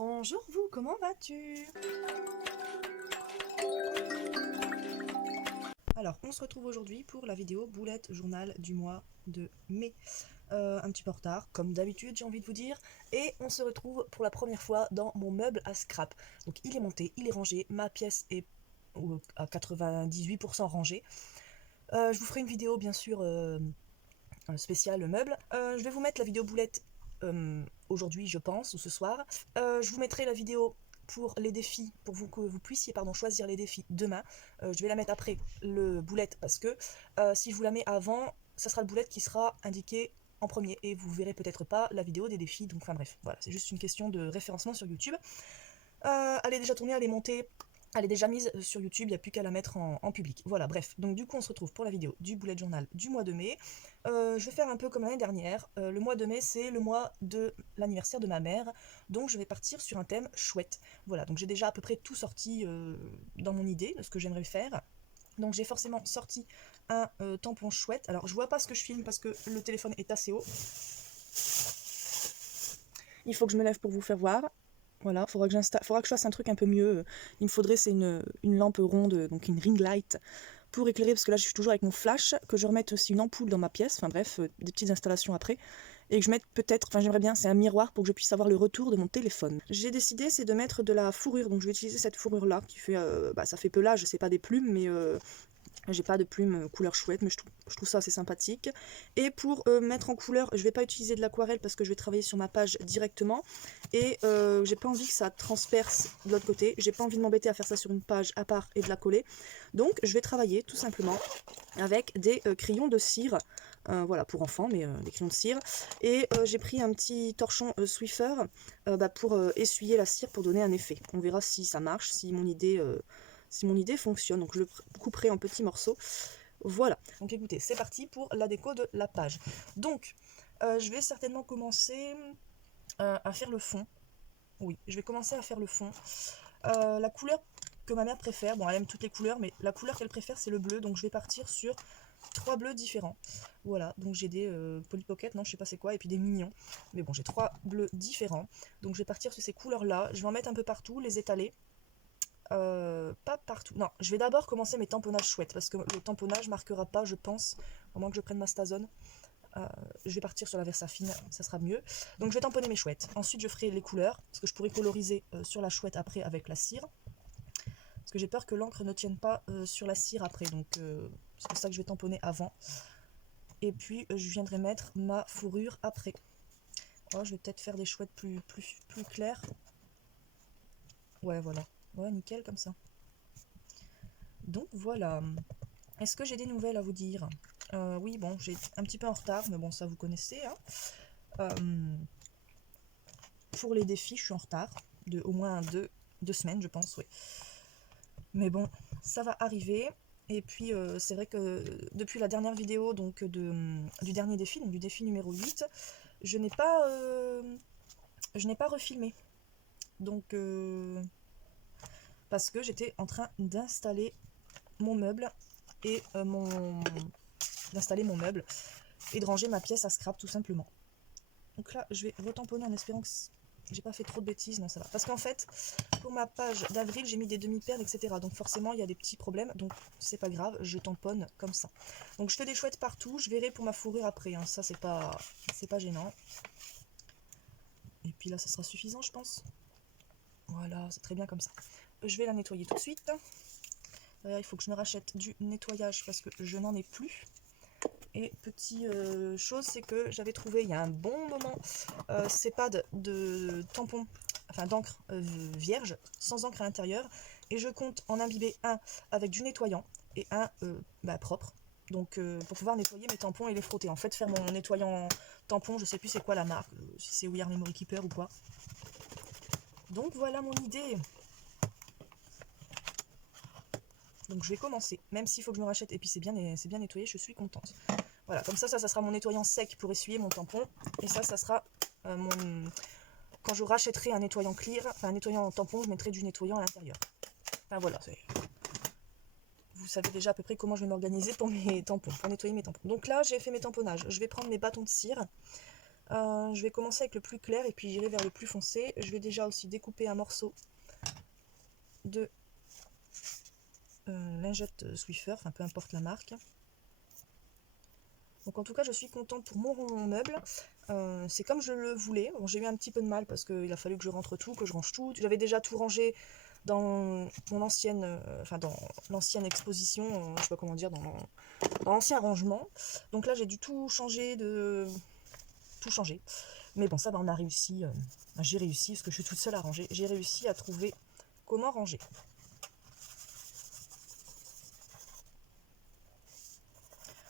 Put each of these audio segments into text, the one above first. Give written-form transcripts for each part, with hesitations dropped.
Bonjour vous, comment vas-tu? Alors, on se retrouve aujourd'hui pour la vidéo boulette journal du mois de mai. Un petit peu en retard, comme d'habitude j'ai envie de vous dire. Et on se retrouve pour la première fois dans mon meuble à scrap. Donc il est monté, il est rangé, ma pièce est à 98% rangée. Je vous ferai une vidéo bien sûr spéciale meuble. Je vais vous mettre la vidéo boulette aujourd'hui je pense, ou ce soir. Je vous mettrai la vidéo pour les défis, pour vous, que vous puissiez choisir les défis demain. Je vais la mettre après le boulette parce que si je vous la mets avant, ça sera le boulette qui sera indiqué en premier et vous verrez peut-être pas la vidéo des défis. Donc enfin bref, voilà, c'est juste une question de référencement sur YouTube. Elle est déjà tournée, elle est montée, elle est déjà mise sur YouTube, il n'y a plus qu'à la mettre en public. Voilà, bref. Donc du coup, on se retrouve pour la vidéo du bullet journal du mois de mai. Je vais faire un peu comme l'année dernière. Le mois de mai, c'est le mois de l'anniversaire de ma mère. Donc je vais partir sur un thème chouette. Voilà, donc j'ai déjà à peu près tout sorti dans mon idée de ce que j'aimerais faire. Donc j'ai forcément sorti un tampon chouette. Alors je vois pas ce que je filme parce que le téléphone est assez haut. Il faut que je me lève pour vous faire voir. Voilà, faudra que je fasse un truc un peu mieux. Il me faudrait, c'est une lampe ronde, donc une ring light, pour éclairer, parce que là je suis toujours avec mon flash, que je remette aussi une ampoule dans ma pièce, enfin bref, des petites installations après, et que je mette peut-être, enfin j'aimerais bien, c'est un miroir pour que je puisse avoir le retour de mon téléphone. J'ai décidé, c'est de mettre de la fourrure, donc je vais utiliser cette fourrure-là, qui fait, ça fait pelage, c'est pas des plumes, mais j'ai pas de plumes couleur chouette, mais je trouve ça assez sympathique. Et pour mettre en couleur, je vais pas utiliser de l'aquarelle parce que je vais travailler sur ma page directement. Et j'ai pas envie que ça transperce de l'autre côté. J'ai pas envie de m'embêter à faire ça sur une page à part et de la coller. Donc je vais travailler tout simplement avec des crayons de cire. Voilà, pour enfants, mais des crayons de cire. Et j'ai pris un petit torchon Swiffer pour essuyer la cire pour donner un effet. On verra si ça marche, si mon idée fonctionne. Donc je le couperai en petits morceaux. Voilà. Donc écoutez, c'est parti pour la déco de la page. Donc, je vais certainement commencer à faire le fond. Oui, je vais commencer à faire le fond. La couleur que ma mère préfère, bon elle aime toutes les couleurs, mais la couleur qu'elle préfère c'est le bleu, donc je vais partir sur 3 bleus différents. Voilà, donc j'ai des Polly Pocket, non je sais pas c'est quoi, et puis des mignons. Mais bon, j'ai 3 bleus différents. Donc je vais partir sur ces couleurs-là. Je vais en mettre un peu partout, les étaler. Pas partout. Non, je vais d'abord commencer mes tamponnages chouettes parce que le tamponnage marquera pas, je pense, au moins que je prenne ma Stazone. Je vais partir sur la Versafine, ça sera mieux. Donc je vais tamponner mes chouettes. Ensuite, je ferai les couleurs parce que je pourrai coloriser sur la chouette après avec la cire. Parce que j'ai peur que l'encre ne tienne pas sur la cire après. Donc c'est pour ça que je vais tamponner avant. Et puis je viendrai mettre ma fourrure après. Oh, je vais peut-être faire des chouettes plus claires. Ouais, voilà. Ouais, nickel comme ça. Donc voilà. Est-ce que j'ai des nouvelles à vous dire? Oui, bon, j'ai un petit peu en retard, mais bon, ça vous connaissez. Hein. Pour les défis, je suis en retard, de au moins deux semaines, je pense, oui. Mais bon, ça va arriver. Et puis, c'est vrai que depuis la dernière vidéo donc du dernier défi, donc du défi numéro 8, je n'ai pas refilmé. Donc, parce que j'étais en train d'installer mon meuble et d'installer mon meuble et de ranger ma pièce à scrap tout simplement. Donc là, je vais retamponner en espérant que j'ai pas fait trop de bêtises. Non, ça va. Parce qu'en fait, pour ma page d'avril, j'ai mis des demi-perles, etc. Donc forcément, il y a des petits problèmes. Donc c'est pas grave, je tamponne comme ça. Donc je fais des chouettes partout. Je verrai pour ma fourrure après. Hein. Ça, c'est pas gênant. Et puis là, ça sera suffisant, je pense. Voilà, c'est très bien comme ça. Je vais la nettoyer tout de suite. Il faut que je me rachète du nettoyage parce que je n'en ai plus. Et petite chose, c'est que j'avais trouvé il y a un bon moment ces pads de tampons, enfin d'encre vierge, sans encre à l'intérieur. Et je compte en imbiber un avec du nettoyant et un propre. Donc pour pouvoir nettoyer mes tampons et les frotter. En fait, faire mon nettoyant tampon, je sais plus c'est quoi la marque, si c'est We Are Memory Keeper ou quoi. Donc voilà mon idée. Donc je vais commencer, même s'il faut que je me rachète. Et puis c'est bien nettoyé, je suis contente. Voilà, comme ça sera mon nettoyant sec pour essuyer mon tampon. Et ça sera quand je rachèterai un nettoyant clear, enfin un nettoyant tampon, je mettrai du nettoyant à l'intérieur. Enfin voilà, vous savez déjà à peu près comment je vais m'organiser pour mes tampons, pour nettoyer mes tampons. Donc là, j'ai fait mes tamponnages. Je vais prendre mes bâtons de cire. Je vais commencer avec le plus clair et puis j'irai vers le plus foncé. Je vais déjà aussi découper un morceau de lingette Swiffer, enfin peu importe la marque. Donc en tout cas je suis contente pour mon meuble. C'est comme je le voulais. Bon, j'ai eu un petit peu de mal parce qu'il a fallu que je rentre tout, que je range tout. J'avais déjà tout rangé dans mon ancienne, dans l'ancienne exposition, je sais pas comment dire, dans l'ancien rangement. Donc là j'ai dû tout changer, tout changer. Mais bon, ça va, on a réussi. J'ai réussi parce que je suis toute seule à ranger. J'ai réussi à trouver comment ranger.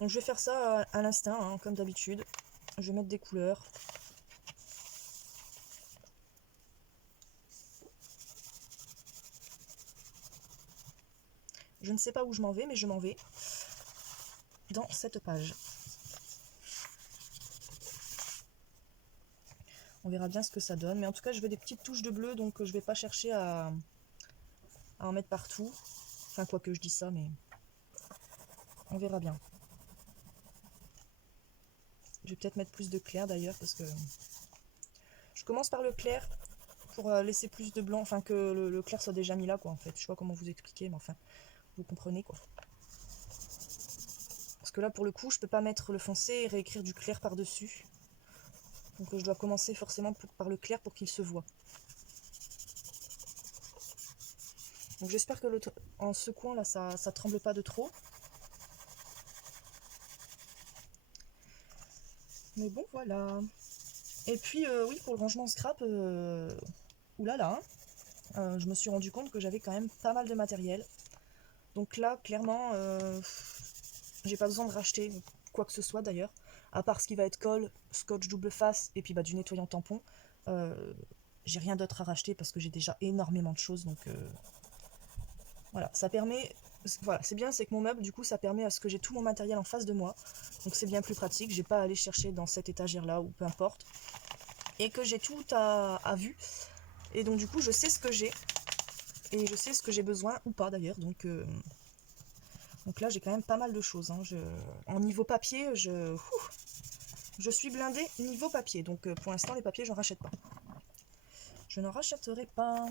Donc je vais faire ça à l'instinct, hein, comme d'habitude. Je vais mettre des couleurs. Je ne sais pas où je m'en vais, mais je m'en vais dans cette page. On verra bien ce que ça donne. Mais en tout cas, je veux des petites touches de bleu, donc je ne vais pas chercher à en mettre partout. Enfin, quoi que je dis ça, mais on verra bien. Je vais peut-être mettre plus de clair d'ailleurs, parce que je commence par le clair pour laisser plus de blanc, enfin que le clair soit déjà mis là, quoi, en fait. Je sais pas comment vous expliquer, mais enfin, vous comprenez, quoi. Parce que là, pour le coup, je peux pas mettre le foncé et réécrire du clair par-dessus. Donc je dois commencer forcément par le clair pour qu'il se voit. Donc j'espère que en secouant là, ça tremble pas de trop. Mais bon, voilà. Et puis oui, pour le rangement scrap, oulala, je me suis rendu compte que j'avais quand même pas mal de matériel. Donc là, clairement, j'ai pas besoin de racheter quoi que ce soit d'ailleurs, à part ce qui va être colle, scotch double face et puis du nettoyant tampon. Euh, j'ai rien d'autre à racheter parce que j'ai déjà énormément de choses. Donc voilà, ça permet. Voilà, c'est bien, c'est que mon meuble, du coup, ça permet à ce que j'ai tout mon matériel en face de moi. Donc c'est bien plus pratique. J'ai pas à aller chercher dans cette étagère là ou peu importe. Et que j'ai tout à vue. Et donc du coup, je sais ce que j'ai. Et je sais ce que j'ai besoin ou pas d'ailleurs. Donc là, j'ai quand même pas mal de choses. Hein. En niveau papier, je suis blindée niveau papier. Donc pour l'instant, les papiers, j'en rachète pas. Je n'en rachèterai pas.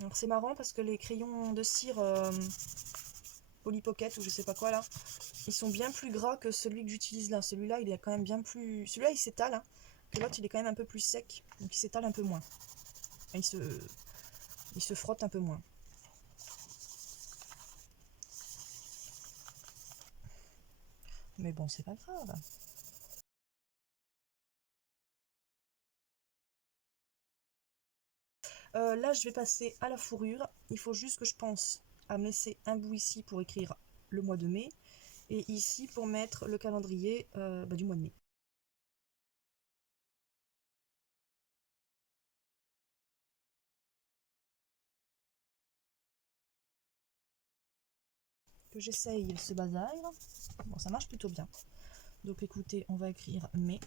Alors c'est marrant parce que les crayons de cire Polly Pocket ou je sais pas quoi là, ils sont bien plus gras que celui que j'utilise là. Celui-là, il est quand même bien plus... Celui-là, il s'étale, hein, que l'autre, il est quand même un peu plus sec. Donc il s'étale un peu moins. Il se frotte un peu moins. Mais bon, c'est pas grave. Là, je vais passer à la fourrure. Il faut juste que je pense à me laisser un bout ici pour écrire le mois de mai. Et ici pour mettre le calendrier du mois de mai. Que j'essaye ce bazar. Bon, ça marche plutôt bien. Donc écoutez, on va écrire mai.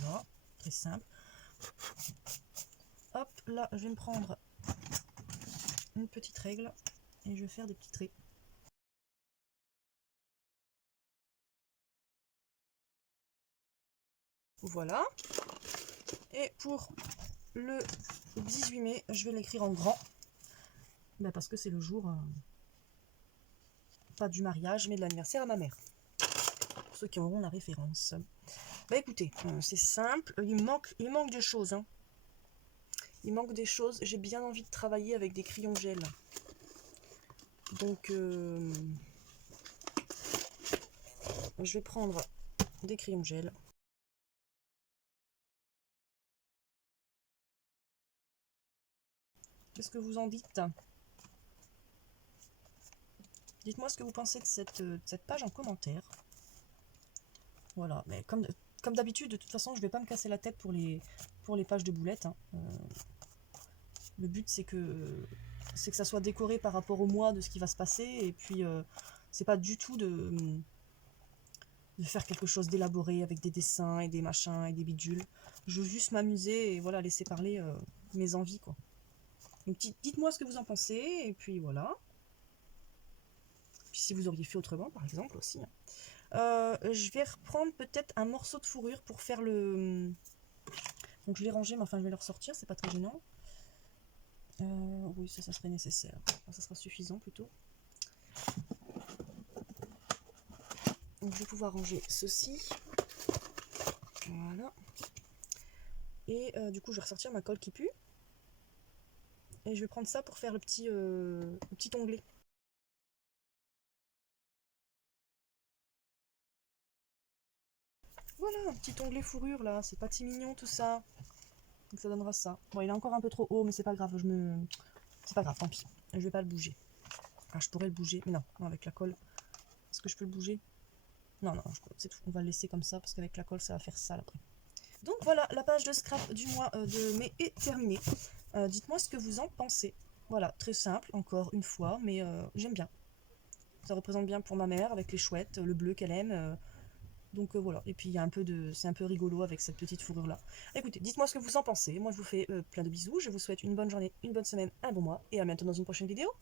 Voilà, très simple. Hop, là, je vais me prendre une petite règle et je vais faire des petits traits. Voilà. Et pour le 18 mai, je vais l'écrire en grand. Parce que c'est le jour, pas du mariage, mais de l'anniversaire à ma mère. Pour ceux qui auront la référence. Écoutez, c'est simple. Il manque des choses. Hein. Il manque des choses. J'ai bien envie de travailler avec des crayons gel. Donc, je vais prendre des crayons gel. Qu'est-ce que vous en dites? Dites-moi ce que vous pensez de cette page en commentaire. Voilà, mais comme d'habitude, de toute façon, je ne vais pas me casser la tête pour les pages de boulettes. Hein. Le but, c'est que c'est que ça soit décoré par rapport au mois de ce qui va se passer, et puis c'est pas du tout de faire quelque chose d'élaboré avec des dessins et des machins et des bidules. Je veux juste m'amuser et voilà, laisser parler mes envies, quoi. Donc dites-moi ce que vous en pensez, et puis voilà. Puis si vous auriez fait autrement, par exemple, aussi. Je vais reprendre peut-être un morceau de fourrure pour faire le... Donc je l'ai rangé, mais enfin je vais le ressortir, c'est pas très gênant. Oui, ça serait nécessaire. Enfin, ça sera suffisant plutôt. Donc je vais pouvoir ranger ceci. Voilà. Et du coup je vais ressortir ma colle qui pue. Et je vais prendre ça pour faire le petit onglet. Voilà, un petit onglet fourrure là, c'est pas si mignon tout ça. Donc ça donnera ça. Bon, il est encore un peu trop haut, mais c'est pas grave, c'est pas grave, tant pis. Je vais pas le bouger. Ah, je pourrais le bouger, mais non, avec la colle. Est-ce que je peux le bouger? Non, non, c'est tout. On va le laisser comme ça, parce qu'avec la colle, ça va faire sale après. Donc voilà, la page de scrap du mois de mai est terminée. Dites-moi ce que vous en pensez. Voilà, très simple, encore une fois, mais j'aime bien. Ça représente bien pour ma mère, avec les chouettes, le bleu qu'elle aime. Donc voilà, et puis il y a un peu c'est un peu rigolo avec cette petite fourrure là. Écoutez, dites-moi ce que vous en pensez. Moi je vous fais plein de bisous, je vous souhaite une bonne journée, une bonne semaine, un bon mois, et à bientôt dans une prochaine vidéo.